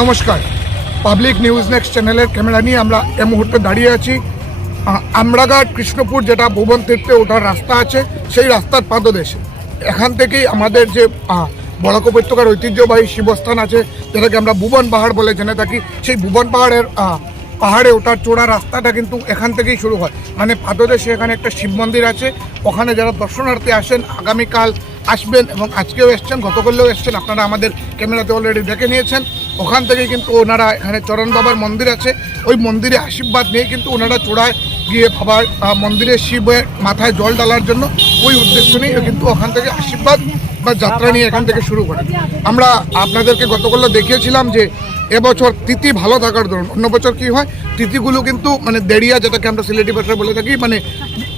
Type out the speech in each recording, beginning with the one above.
নমস্কার। Public news next চ্যানেলের camera নিয়ে আমরা এ মুহূর্তে দাঁড়িয়ে আছি। আমরাঘাট কৃষ্ণপুর যেটা ভুবন তীর্থে ওঠার রাস্তা আছে, সেই রাস্তার পাদদেশে। এখান থেকেই আমাদের যে বরাক উপত্যকার ঐতিহ্যবাহী শিবস্থান আছে, যেটাকে আমরা ভুবন পাহাড় বলে জেনে থাকি। সেই ভুবন পাহাড়ের পাহাড়ে ওঠার চোড়া রাস্তাটা কিন্তু এখান থেকেই শুরু হয়। মানে পাদদেশে এখানে একটা শিব মন্দির আছে। ওখানে যারা দর্শনার্থী আসেন, আগামীকাল আসবেন এবং আজকেও এসছেন, গতকালেও এসছেন। আপনারা আমাদের ক্যামেরাতে অলরেডি দেখে নিয়েছেন। ওখান থেকে কিন্তু ওনারা এখানে চরণ বাবার মন্দির আছে। ওই মন্দিরে আশীর্বাদ নিয়ে কিন্তু ওনারা চূড়ায় গিয়ে বাবার মন্দিরে শিবের মাথায় জল ডালার জন্য ওই উদ্দেশ্য নিয়ে কিন্তু ওখান থেকে আশীর্বাদ বা যাত্রা নিয়ে এখান থেকে শুরু করে। আমরা আপনাদেরকে গতকাল দেখিয়েছিলাম যে এবছর তিথি ভালো থাকার ধরুন। অন্য বছর কি হয়? তিথিগুলো কিন্তু মানে দেড়িয়া যেটাকে আমরা সিলেটি ভাষায় বলে থাকি। মানে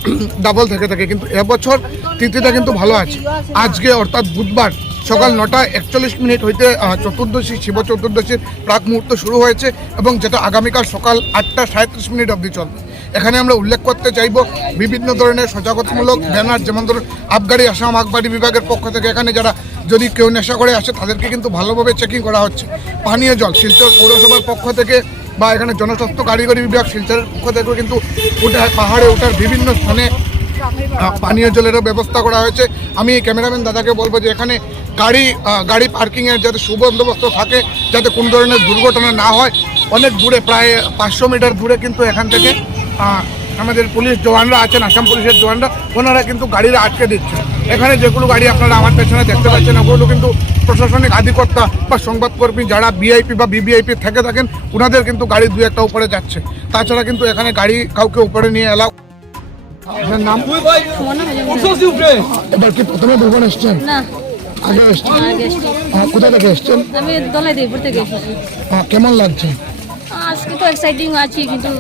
ডাবল থেকে থাকে, কিন্তু এবছর তিথিটা কিন্তু ভালো আছে। আজকে অর্থাৎ বুধবার সকাল নটা একচল্লিশ মিনিট হইতে চতুর্দশী, শিব চতুর্দশীর প্রাক মুহূর্ত শুরু হয়েছে এবং যেটা আগামীকাল সকাল আটটা সাঁত্রিশ মিনিট অবধি চলবে। এখানে আমরা উল্লেখ করতে চাইব বিভিন্ন ধরনের সজাগতামূলক ব্যানার, যেমন ধরুন আবগারি আসাম আকবাড়ি বিভাগের পক্ষ থেকে এখানে যারা যদি কেউ নেশা করে আসে, তাদেরকে কিন্তু ভালোভাবে চেকিং করা হচ্ছে। পানীয় জল, শিলচর পৌরসভার পক্ষ থেকে বা এখানে জনস্বাস্থ্য কারিগরি বিভাগ শিলচরের পক্ষ থেকে কিন্তু ওটা পাহাড়ে ওঠার বিভিন্ন স্থানে পানীয় জলেরও ব্যবস্থা করা হয়েছে। আমি ক্যামেরাম্যান দাদাকে বলব যে এখানে গাড়ি গাড়ি পার্কিংয়ের যাতে সুবন্দোবস্ত থাকে, যাতে কোনো ধরনের দুর্ঘটনা না হয়। অনেক দূরে, প্রায় পাঁচশো মিটার দূরে কিন্তু এখান থেকে আমাদের পুলিশ জওয়ানরা আছেন, আসাম পুলিশের জওয়ানরা, ওনারা কিন্তু গাড়িরা আটকে দিচ্ছে। এখানে যেগুলো গাড়ি আপনারা আমার পেছনে দেখতে পাচ্ছেন, ওগুলো কিন্তু প্রশাসনিক আধিকর্তা বা সংবাদকর্মী যারা বিআইপি বা বিবিআইপি থেকে থাকেন ওনাদের কিন্তু গাড়ি দু একটা উপরে যাচ্ছে। তাছাড়া কিন্তু এখানে গাড়ি কাউকে উপরে নিয়ে এলাও। আপনার নাম? এবার কি প্রথমে ভুবন এসছেন? আগে এসছেন? হ্যাঁ, কোথা থেকে এসছেন? আমি দলাই দেবপুর থেকে এসেছি। হ্যাঁ, কেমন লাগছে? আজকে তো এক্সাইটিং আছি কিন্তু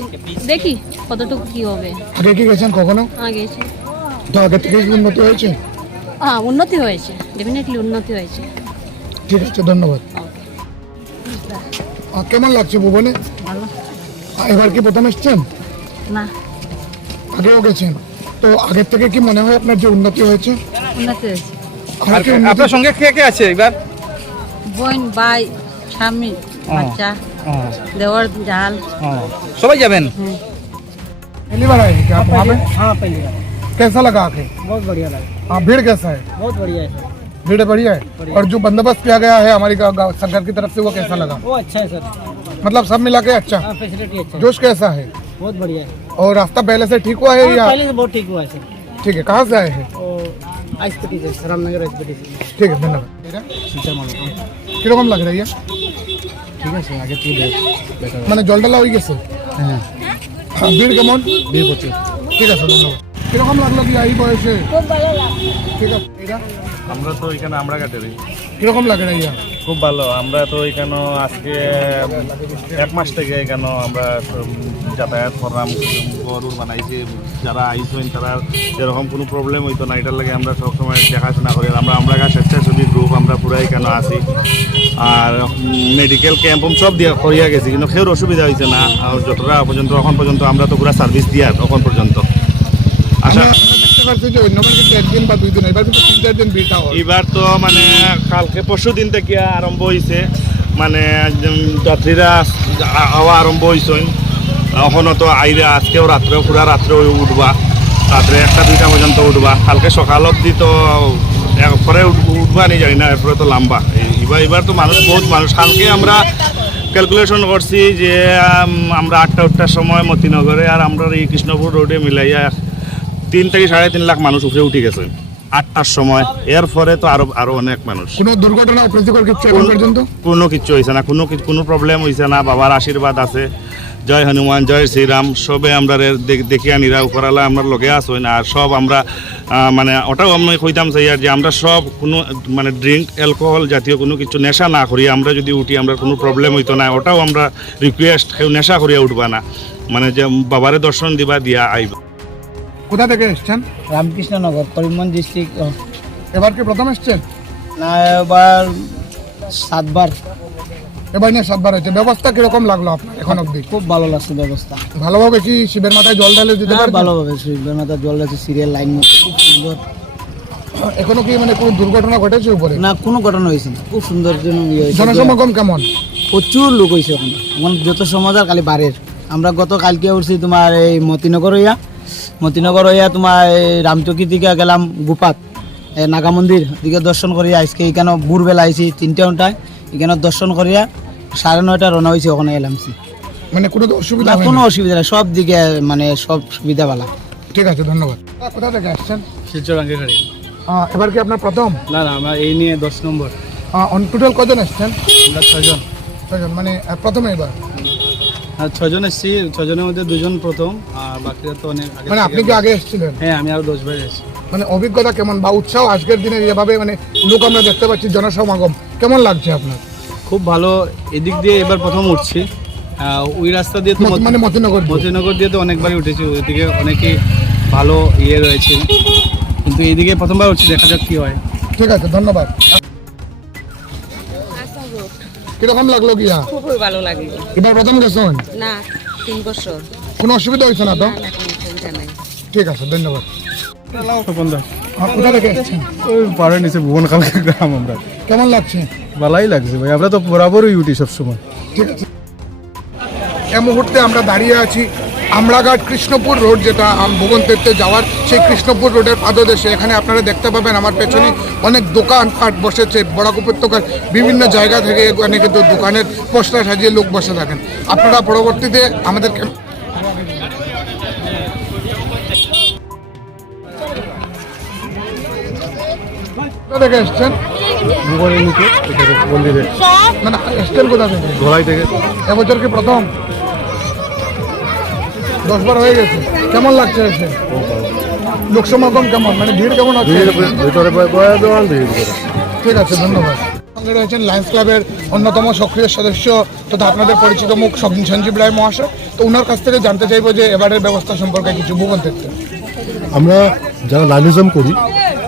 দেখি কতটুকু কি হবে। আগে কি গেছেন কখনো? আগে এসে তো আগে থেকে উন্নতি হয়েছে? হ্যাঁ উন্নতি হয়েছে। ডেফিনেটলি উন্নতি হয়েছে। ঠিক আছে ধন্যবাদ ওকে আহ, কেমন লাগছে ভুবনে ভালো আহ, এবার কি প্রথম এসছেন না আগেও গেছেন তো আগের থেকে কি মনে হয় আপনার যে উন্নতি হয়েছে উন্নতি হয়েছে আর কি উন্নতি- আপনার সঙ্গে কে কে আছে এবার বোন ভাই স্বামী বাচ্চা দেওয়ার জাল সবাই যাবেন पहली बार आए हैं क्या आप वहाँ पे हाँ पहली बार कैसा लगा आके बहुत बढ़िया लगा हाँ भीड़ कैसा है बहुत बढ़िया है भीड़ बढ़िया है और जो बंदोबस्त किया गया है हमारी गाँव- गाँव- सरकार की तरफ से वो कैसा लगा वो अच्छा है सर मतलब सब मिला के अच्छा हाँ फैसिलिटी अच्छा है जोश कैसा है बहुत बढ़िया है और रास्ता पहले से ठीक हुआ है हाँ, या पहले से बहुत ठीक हुआ है सर ठीक है कहाँ से आए हैं वो आइसपट्टी से रामनगर आइसपट्टी से ঠিক আছে ধন্যবাদ কিরকম লাগে ভাইয়া ঠিক আছে আগে থেকে মানে জল ঢালা হয়ে গেছে হ্যাঁ হ্যাঁ, ভিড় কেমন বিয়ে করছি ঠিক আছে ধন্যবাদ কিরকম লাগলো কি এই বয়সে ঠিক আছে এটা আমরা তো এখানে আমরা কাটেরি। কীরকম লাগে ভাইয়া খুব ভালো আমরা তো এখানে আজকে এক মাস থেকে এখানে আমরা যাতায়াত করলাম গরুর বানাইছি যারা আইসেন তারা যেরকম কোনো প্রবলেম হইতো না এটার লাগে আমরা সবসময় দেখাশোনা করি। আমরা আমরা স্বেচ্ছাসেবী গ্রুপ আমরা পুরা এখানে আছি। আর মেডিকেল ক্যাম্প সব দিয়ে করিয়া গেছি কিন্তু সেও অসুবিধা হয়েছে না। আর যতটা পর্যন্ত এখন পর্যন্ত আমরা তো পুরা সার্ভিস দিয়া তখন পর্যন্ত। আশা দিন, এবার তো মানে কালকে পরশু দিন থেকে আরম্ভ হয়েছে মানে যাত্রীরা আওয়া আরম্ভ হয়েছেন এখনও তো আইরে আজকেও রাত্রেও পুরা রাত্রেও উঠবা। রাত্রে একটা, দুইটা পর্যন্ত উঠবা। কালকে সকাল অবধি তো এরপরে উঠবা নি, জানি না, এরপরে তো লাম্বা। এবার এবার তো মানুষ, বহুত মানুষ। কালকে আমরা ক্যালকুলেশন করছি যে আমরা আটটা, আটটার সময় মতিনগরে আর আমরা এই কৃষ্ণপুর রোডে মিলাইয়া তিন থেকে সাড়ে তিন লাখ মানুষ উপরে উঠে গেছে। আটটার সময়। এর পরে তো আরও আরও অনেক মানুষ। কোনো দুর্ঘটনা অপ্রীতিকর কিছু পর্যন্ত? কোনো কিছু হয়েছে না। কোনো কিছু কোনো প্রবলেম হয়েছে না। বাবার আশীর্বাদ আছে। জয় হনুমান জয় শ্রীরাম। সবে আমরা দেখিয়া নিরা উপরালা আমরা লগে আসই না। আর সব আমরা মানে ওটাও আমি কইতাম চাই আর যে আমরা সব কোনো মানে ড্রিঙ্ক অ্যালকোহল জাতীয় কোনো কিছু নেশা না করি। আমরা যদি উঠি আমরা কোনো প্রবলেম হইতো না। ওটাও আমরা রিকোয়েস্ট কেউ নেশা করিয়া উঠবা না। মানে যে বাবারে দর্শন দিবা দিয়া আইবা। কোথা থেকে এসছেন? রামকৃষ্ণনগর করিমগঞ্জ ডিস্ট্রিক্ট এবার কি প্রথম এসছেন? না এবার সাতবার। এবার নিয়ে সাতবার হয়েছে। ব্যবস্থা কীরকম লাগল আপনার এখন অবধি? খুব ভালো লাগছে ব্যবস্থা। ভালোভাবে কি শিবের মাথায় জল ঢালে দিতে পারবেন ভালোভাবে সুইবের জল আছে সিরিয়াল লাইন মতো খুব সুন্দর। এখনও কি মানে কোনো দুর্ঘটনা ঘটেছে উপরে? না কোনো ঘটনা হয়েছে না খুব সুন্দর ইয়ে। জনসমাগম কেমন? প্রচুর লোক হয়েছে ওখানে। এখন যত সমাজার খালি বাড়ির। আমরা গত কালকে উঠছি তোমার এই মতিনগর হইয়া মতিনগর হইয়া তোমার এই রামচকি থেকে গেলাম গুপাত এই নাগা মন্দির দিকে দর্শন করিয়া আজকে এখানে ভোরবেলা আইছি তিনটে ঘন্টায় এখানে দর্শন করিয়া সাড়ে নয়টা রওনা হয়েছে ওখানে এলামছি। মানে কোনো অসুবিধা কোনো অসুবিধা নেই সব দিকে মানে সব সুবিধা ভালো ঠিক আছে ধন্যবাদ। কোথা থেকে আসছেন? শিলচর আঙ্গিখাড়ি আহ, এবার কি আপনার প্রথম না না আমরা এই নিয়ে দশ নম্বর অন টোটাল কজন আসছেন? আমরা ছজন ছজন মানে প্রথমে এবার আর ছজন এসেছি ছজনের মধ্যে দুজন প্রথম আর বাকিরা তো অনেক আগে মানে আপনি কি আগে এসেছিলেন? হ্যাঁ আমি আরও দশ বার এসেছি মানে অভিজ্ঞতা কেমন বা উৎসাহ আজকের দিনে যেভাবে মানে লোক আমরা দেখতে পাচ্ছি জনসমাগম কেমন লাগছে আপনার? খুব ভালো এদিক দিয়ে এবার প্রথম উঠছি। ওই রাস্তা দিয়ে তো মানে মতিনগর দিয়ে। মতিনগর দিয়ে তো অনেকবারই উঠেছি ওইদিকে অনেকেই ভালো ইয়ে রয়েছে। কিন্তু এইদিকে প্রথমবার উঠছি দেখা যাক কি হয়। ঠিক আছে ধন্যবাদ। কীরকম লাগল কি খুবই ভালো লাগে। এবার প্রথম গেছেন না তিন বছর। কোনো অসুবিধা হয়েছে না তো? ঠিক আছে ধন্যবাদ। পাড়ের নিচে ভুবন কালকা গ্রাম আমরা। কেমন লাগছে? ভালাই লাগছে ভাই আমরা তো বরাবরই উঠি সবসময়। ঠিক আছে। এই মুহূর্তে আমরা দাঁড়িয়ে আছি আমরাঘাট কৃষ্ণপুর রোড যেটা আম- ভুবনতীর্থে যাওয়ার সেই কৃষ্ণপুর রোডের পাদদেশে। এখানে আপনারা দেখতে পাবেন আমার পেছনে অনেক দোকান পাট বসেছে বরাক উপত্যকার বিভিন্ন জায়গা থেকে এখানে কিন্তু দোকানের পোস্টার সাজিয়ে লোক বসে থাকেন। আপনারা পরবর্তীতে আমাদের থেকে এসছেন? ভুবনের নিচে মন্দিরে। না না এসছেন কোথা থেকে? ধলাই থেকে। এবছর কি প্রথম? দশবার হয়ে গেছে। কেমন লাগছে এসে? লোক সমাগম কেমন? মানে ভিড় কেমন আছে? ভিতরে ঠিক আছে ধন্যবাদ। সঙ্গে রয়েছেন লায়ন্স ক্লাবের অন্যতম সক্রিয় সদস্য তথা আপনাদের পরিচিত মুখ সঞ্জীব রায় মহাশয়। তো ওনার কাছ থেকে জানতে চাইব যে এবারের ব্যবস্থা সম্পর্কে কিছু ভূগোল থেকে আমরা যারা লাইনিজম করি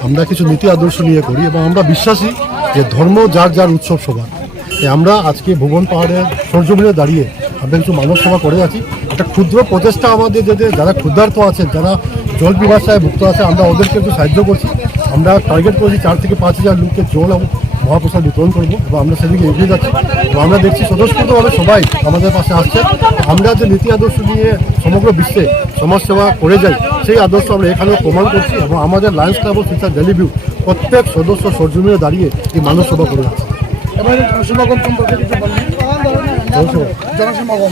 আমরা কিছু নীতি আদর্শ নিয়ে করি এবং আমরা বিশ্বাসী যে ধর্ম যার যার উৎসব সবার। আমরা আজকে ভুবন পাহাড়ের সূর্যমূলে দাঁড়িয়ে আমরা কিছু মানব সেবা করে আছি। একটা ক্ষুদ্র প্রচেষ্টা আমাদের যাদের যারা ক্ষুদ্রার্থ আছেন, যারা জল পিপাসায় ভুক্ত আছে, আমরা ওদেরকে একটু সাহায্য করছি। আমরা টার্গেট করেছি চার থেকে পাঁচ হাজার লোককে জল এবং মহাপ্রসাদ বিতরণ করব এবং আমরা সেদিকে এগিয়ে যাচ্ছি। এবং আমরা দেখছি স্বতঃস্ফূর্তভাবে সবাই আমাদের পাশে আসছে। আমরা যে নীতি আদর্শ নিয়ে সমগ্র বিশ্বে সমাজসেবা করে যাই, সেই আদর্শ আমরা এখানেও প্রমাণ করছি এবং আমাদের লায়ন্স ক্লাব ও ফিচার ডেলিভিউ প্রত্যেক সদস্য সরজমিনে দাঁড়িয়ে এই মানব সেবা করে যাচ্ছে। সম্পর্কে কিছু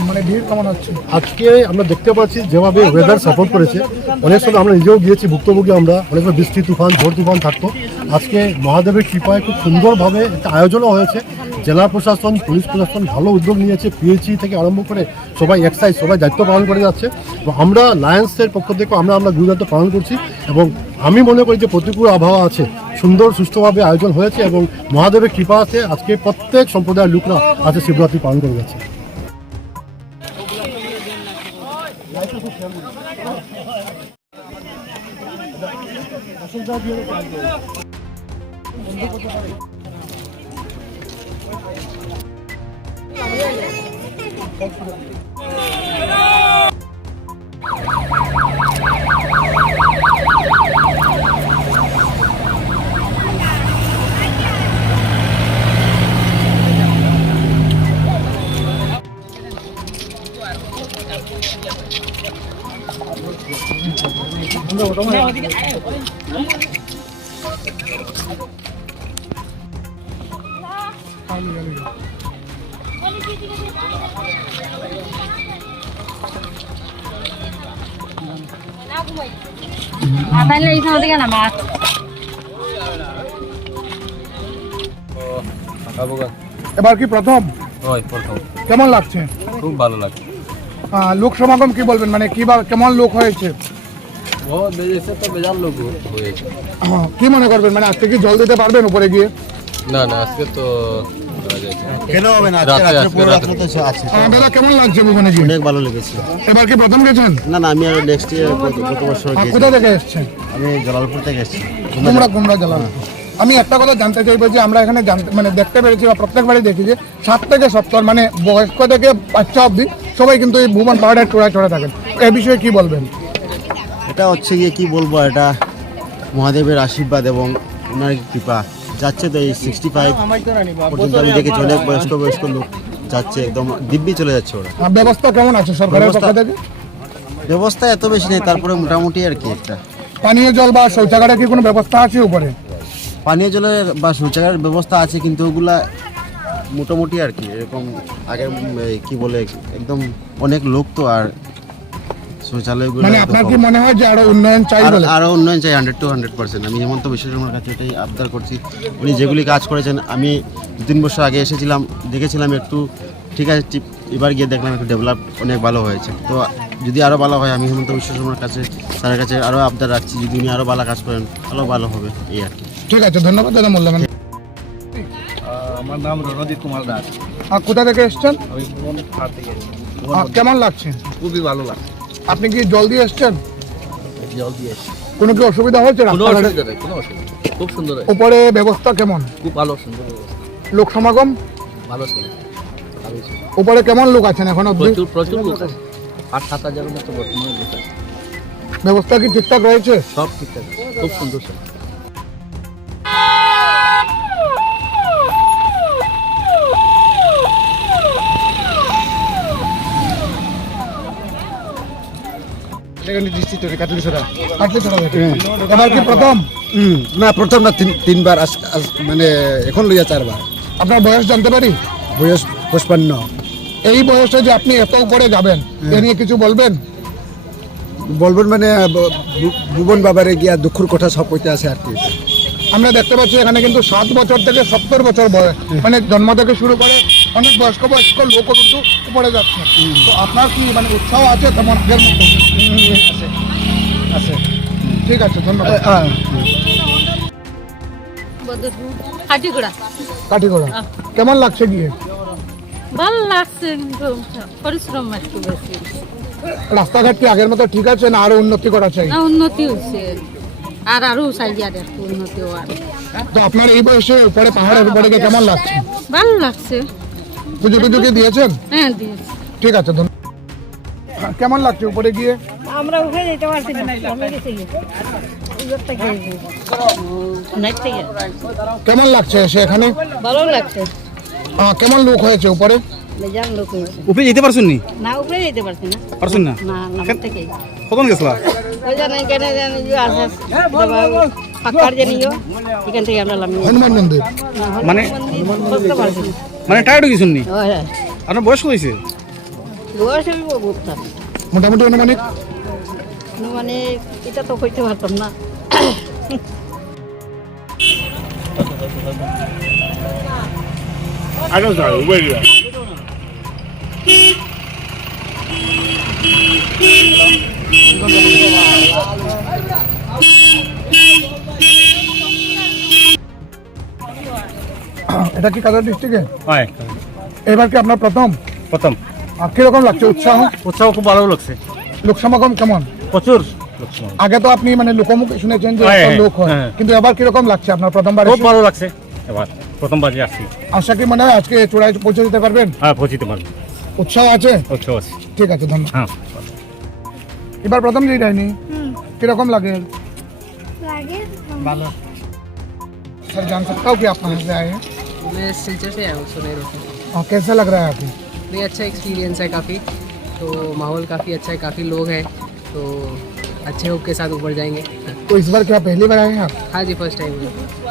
মানে ভিড় কেমন হচ্ছে। আজকে আমরা দেখতে পাচ্ছি যেভাবে ওয়েদার সাপোর্ট করেছে। অনেক সময় আমরা নিজেও গিয়েছি ভুক্তভোগী আমরা। অনেক সময় বৃষ্টি তুফান ঝড় তুফান থাকতো। আজকে মহাদেবের কৃপায় খুব সুন্দরভাবে একটা আয়োজনও হয়েছে। জেলা প্রশাসন, পুলিশ প্রশাসন ভালো উদ্যোগ নিয়েছে। পিএইচি থেকে আরম্ভ করে সবাই এক্সাইজ সবাই দায়িত্ব পালন করে যাচ্ছে। এবং আমরা লায়ন্সের পক্ষ থেকে আমরা আমরা গুরুদায়িত্ব পালন করছি এবং আমি মনে করি যে প্রতিকূল আবহাওয়া আছে, সুন্দর সুস্থভাবে আয়োজন হয়েছে এবং মহাদেবের কৃপা আছে। আজকে প্রত্যেক সম্প্রদায়ের লোকরা আজকে শিবরাত্রি পালন করে যাচ্ছে। 한다고 너무 তাহলে এইখান থেকে নামা। এবার কি প্রথম? প্রথম। কেমন লাগছে? খুব ভালো লাগে আহ, লোক সমাগম কি বলবেন? মানে কি বা কেমন লোক হয়েছে? কি মনে করবেন? মানে আজকে কি জল দিতে পারবেন উপরে গিয়ে? না না আজকে তো। কেন হবে না? রাত্রে আজকে রাত্রে আছে। আহ, কেমন লাগছে ভুবনে গিয়ে? অনেক ভালো লেগেছে। এবার কি প্রথম গেছেন? না না আমি আর নেক্সট ইয়ার গত বছর আহ, কোথা থেকে এসছেন? আমি জলালপুর থেকে এসেছি। কুমড়া কুমড়া জেলা আমি একটা কথা জানতে চাইব যে আমরা এখানে জানতে মানে দেখতে পেরেছি বা প্রত্যেকবারই দেখি যে সাত থেকে সত্তর মানে বয়স্ক থেকে বাচ্চা অবধি সবাই কিন্তু এই ভুবন পাহাড়ের চূড়ায় চড়ে থাকেন। এ বিষয়ে কি বলবেন? এটা হচ্ছে গিয়ে কি বলব এটা মহাদেবের আশীর্বাদ এবং ওনার কৃপা। যাচ্ছে তো এই সিক্সটি ফাইভ পর্যন্ত আমি দেখেছি অনেক বয়স্ক বয়স্ক লোক যাচ্ছে একদম দিব্যি চলে যাচ্ছে ওরা। ব্যবস্থা কেমন আছে সরকারের পক্ষ ব্যবস্থা- থেকে? ব্যবস্থা এত বেশি নেই তারপরে মোটামুটি আর কি একটা। পানীয় জল বা শৌচাগারের কি কোনো ব্যবস্থা আছে উপরে? পানীয় জলের বা শৌচাগারের ব্যবস্থা আছে কিন্তু ওগুলা মোটামুটি আর কি এরকম আগের উম, কি বলে একদম অনেক লোক তো আর শৌচালয়গুলো মানে আপনার কি মনে হয় যে আরও উন্নয়ন চাই বলে? আরও উন্নয়ন চাই হান্ড্রেড টু হান্ড্রেড পার্সেন্ট আমি হেমন্ত বিশ্ব শর্মার কাছে এটাই আবদার করছি। উনি যেগুলি কাজ করেছেন আমি দু তিন বছর আগে এসেছিলাম দেখেছিলাম একটু ঠিক আছে এবার গিয়ে দেখলাম একটু ডেভেলপ অনেক ভালো হয়েছে। তো যদি আরও ভালো হয় আমি হেমন্ত বিশ্ব শর্মার কাছে স্যারের কাছে আরও আবদার রাখছি যদি উনি আরও ভালো কাজ করেন আরও ভালো হবে এই আর কি। ঠিক আছে ধন্যবাদ দাদা মূল্যবান আমার নাম রণজিৎ কুমার দাস। আর কোথা থেকে এসছেন? কেমন লাগছে? খুবই ভালো লাগছে। আপনি কি জল দিয়ে এসছেন? জল দিয়ে এসেছি। কোনো কি অসুবিধা হয়েছে কোনো অসুবিধা নেই কোনো অসুবিধা খুব সুন্দর হয়েছে। উপরে ব্যবস্থা কেমন? খুব ভালো সুন্দর ব্যবস্থা। লোক সমাগম? ভালো ছিল। ভালো ছিল। উপরে কেমন লোক আছেন এখন অব্দি প্রচুর প্রচুর লোক আছে। আট সাত হাজারের মতো বর্তমানে লোক আছে। ব্যবস্থা কি ঠিকঠাক রয়েছে? সব ঠিকঠাক খুব সুন্দর ছিল। এবার কি প্রথম? না প্রথম না তিন তিনবার মানে এখন লইয়া চারবার। আপনার বয়স জানতে পারি? বয়স পঁচপান্ন। এই বয়সে যে আপনি এত উপরে যাবেন এ নিয়ে কিছু বলবেন? বলবেন মানে ভুবন বাবারে গিয়া দুঃখর কথা সব কইতে আছে আর কি। আমরা দেখতে পাচ্ছি এখানে কিন্তু সাত বছর থেকে সত্তর বছর বয়স। মানে জন্ম থেকে শুরু করে অনেক বয়স্ক বয়স্ক লোকও কিন্তু উপরে যাচ্ছে। তো আপনার কি মানে উৎসাহ আছে? তেমন আগের মতো? আছে। ঠিক আছে ধন্যবাদ। হাটিগুড়া কাঠিগোড়া। কেমন লাগছে গিয়ে? ভালো লাগছে কিন্তু পরিশ্রম একটু বেশি। রাস্তাঘাট কি আগের মতো ঠিক আছে না আরও উন্নতি করা চাই? না উন্নতি হয়েছে আর আরও চাই আর একটু উন্নতি হওয়ার। তো আপনার এই বয়সে উপরে পাহাড়ের উপরে গিয়ে কেমন লাগছে? ভালো লাগছে। পুজো টুজো কি দিয়েছেন? হ্যাঁ দিয়েছি। ঠিক আছে ধন্যবাদ। কেমন লাগছে উপরে গিয়ে? আমরা উঠে যেতে পারছি না। নাইট থেকে। কেমন লাগছে এসে এখানে? ভালো লাগছে। কেমন লোক হয়েছে উপরে? উপরে যেতে পারছেন নি? না উপরে যেতে পারছি না। পারছেন না? না নামার থেকে। কখন গেছিলা? ওই জানেন কেন জানি যে আছে পাক্কার জানিও এখান থেকে আমরা লামি হনুমান মন্দির। মানে মানে টায়ার্ড হয়ে গেছেন নি। আপনার বয়স বয়স মোটামুটি অনুমানিক মানে এটা তো কইতে পারতাম না। এটা কি কাজার ডিস্ট্রিক্টে হয়। এবার কি আপনার প্রথম? প্রথম। আর কীরকম লাগছে উৎসাহ? উৎসাহ খুব ভালো লাগছে। লোক সমাগম কেমন? প্রচুর আগে তো আপনি মানে লোকমুখে শুনেছেন যে হ্যাঁ, এত হ্যাঁ, লোক হয় হ্যাঁ। কিন্তু এবার কিরকম লাগছে আপনার প্রথমবার খুব এসে? ভালো লাগছে এবার প্রথমবার যে আসছি আশা কি মনে হয় আজকে চূড়ায় পৌঁছে দিতে পারবেন হ্যাঁ পৌঁছিতে পারবো উৎসাহ আছে উৎসাহ আছে ঠিক আছে ধন্যবাদ হ্যাঁ এবার প্রথম যে যায়নি কিরকম লাগে ভালো सर जान सकता हूँ कि आप कहाँ से आए हैं मैं सिलचर से आया हूँ सुनेरो से और कैसा लग रहा है आपको नहीं अच्छा एक्सपीरियंस है काफ़ी तो माहौल काफ़ी अच्छा है काफ़ी लोग हैं तो अच्छे होप के साथ ऊपर जाएँगे। तो इस बार क्या पहली बार आए हैं आप? हाँ जी फ़र्स्ट टाइम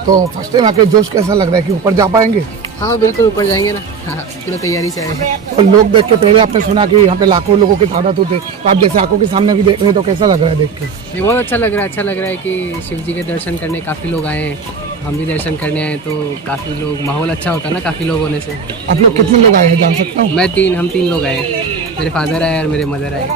तो फ़र्स्ट टाइम आके जोश कैसा लग रहा है कि ऊपर जा पाएँगे? हाँ बिल्कुल ऊपर जाएँगे ना। हाँ पूरा तैयारी से आए हैं। और लोग देख के पहले आपने सुना कि यहाँ पे लाखों लोगों की तादाद होते तो आप जैसे आँखों के सामने भी देख रहे हैं तो कैसा लग रहा है देख के? ये बहुत अच्छा लग रहा है अच्छा लग रहा है कि शिव जी के दर्शन करने काफ़ी लोग आए हैं। हम भी दर्शन करने आए तो काफ़ी लोग माहौल अच्छा होता है ना काफ़ी लोग होने से। आप लोग कितने लोग आए हैं जान सकता हूँ? मैं तीन हम तीन लोग आए मेरे फादर आए और मेरे मदर आए।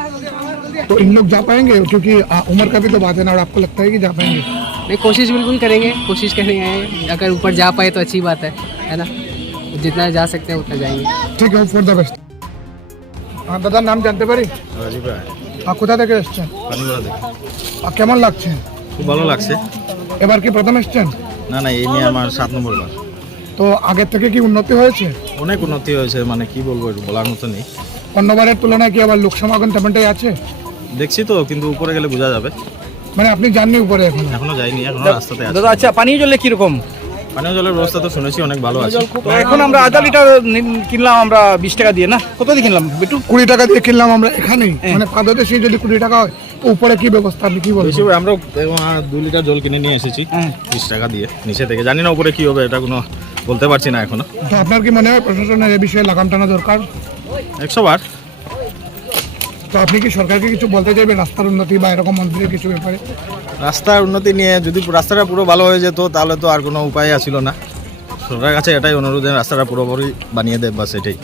तो इन लोग जा पाएंगे क्योंकि आ, उम्र का भी तो बात है ना और आपको लगता है कि जा पाएंगे नहीं कोशिश बिल्कुल करेंगे कोशिश करेंगे आए अगर ऊपर जा पाए तो अच्छी बात है है ना जितना जा सकते हैं उतना जाएंगे ঠিক আছে ফর দ্য বেস্ট হ্যাঁ দাদার নাম জানতে পারি আর কোথা থেকে এসছেন আর কেমন লাগছে খুব ভালো লাগছে এবার কি প্রথম এসছেন না না এই নিয়ে আমার সাত নম্বর বার তো আগের থেকে কি উন্নতি হয়েছে অনেক উন্নতি হয়েছে মানে কি বলবো একটু বলার মতো নেই অন্যবারের তুলনায় কি আবার লোক সমাগম তেমনটাই আছে দেখছি তো কিন্তু উপরে গেলে বোঝা যাবে। মানে আপনি যাননি উপরে এখন? এখনও যাইনি এখনও রাস্তাতে আছে। দাদা আচ্ছা পানীয় জলে কীরকম? পানীয় জলের ব্যবস্থা তো শুনেছি অনেক ভালো আছে। তো এখন আমরা আধা লিটার কিনলাম আমরা বিশ টাকা দিয়ে না? কত দিয়ে কিনলাম? একটু কুড়ি টাকা দিয়ে কিনলাম আমরা এখানেই। মানে পাদদেশে যদি কুড়ি টাকা হয় তো উপরে কি ব্যবস্থা আপনি কি বলবেন? বেশি আমরা দু লিটার জল কিনে নিয়ে এসেছি বিশ টাকা দিয়ে। নিচে থেকে। জানি না উপরে কি হবে এটা কোনো বলতে পারছি না এখনও। তো আপনার কি মনে হয় প্রশাসনের এ বিষয়ে লাগাম টানা দরকার? একশো বার। তো আপনি কি সরকারকে কিছু বলতে চাইবেন রাস্তার উন্নতি বা এরকম মন্দিরের কিছু ব্যাপারে? রাস্তার উন্নতি নিয়ে যদি রাস্তাটা পুরো ভালো হয়ে যেত, তাহলে তো আর কোনো উপায় আসিল না। সরকারের কাছে এটাই অনুরোধ রাস্তাটা পুরোপুরি বানিয়ে দেয় বা সেটাই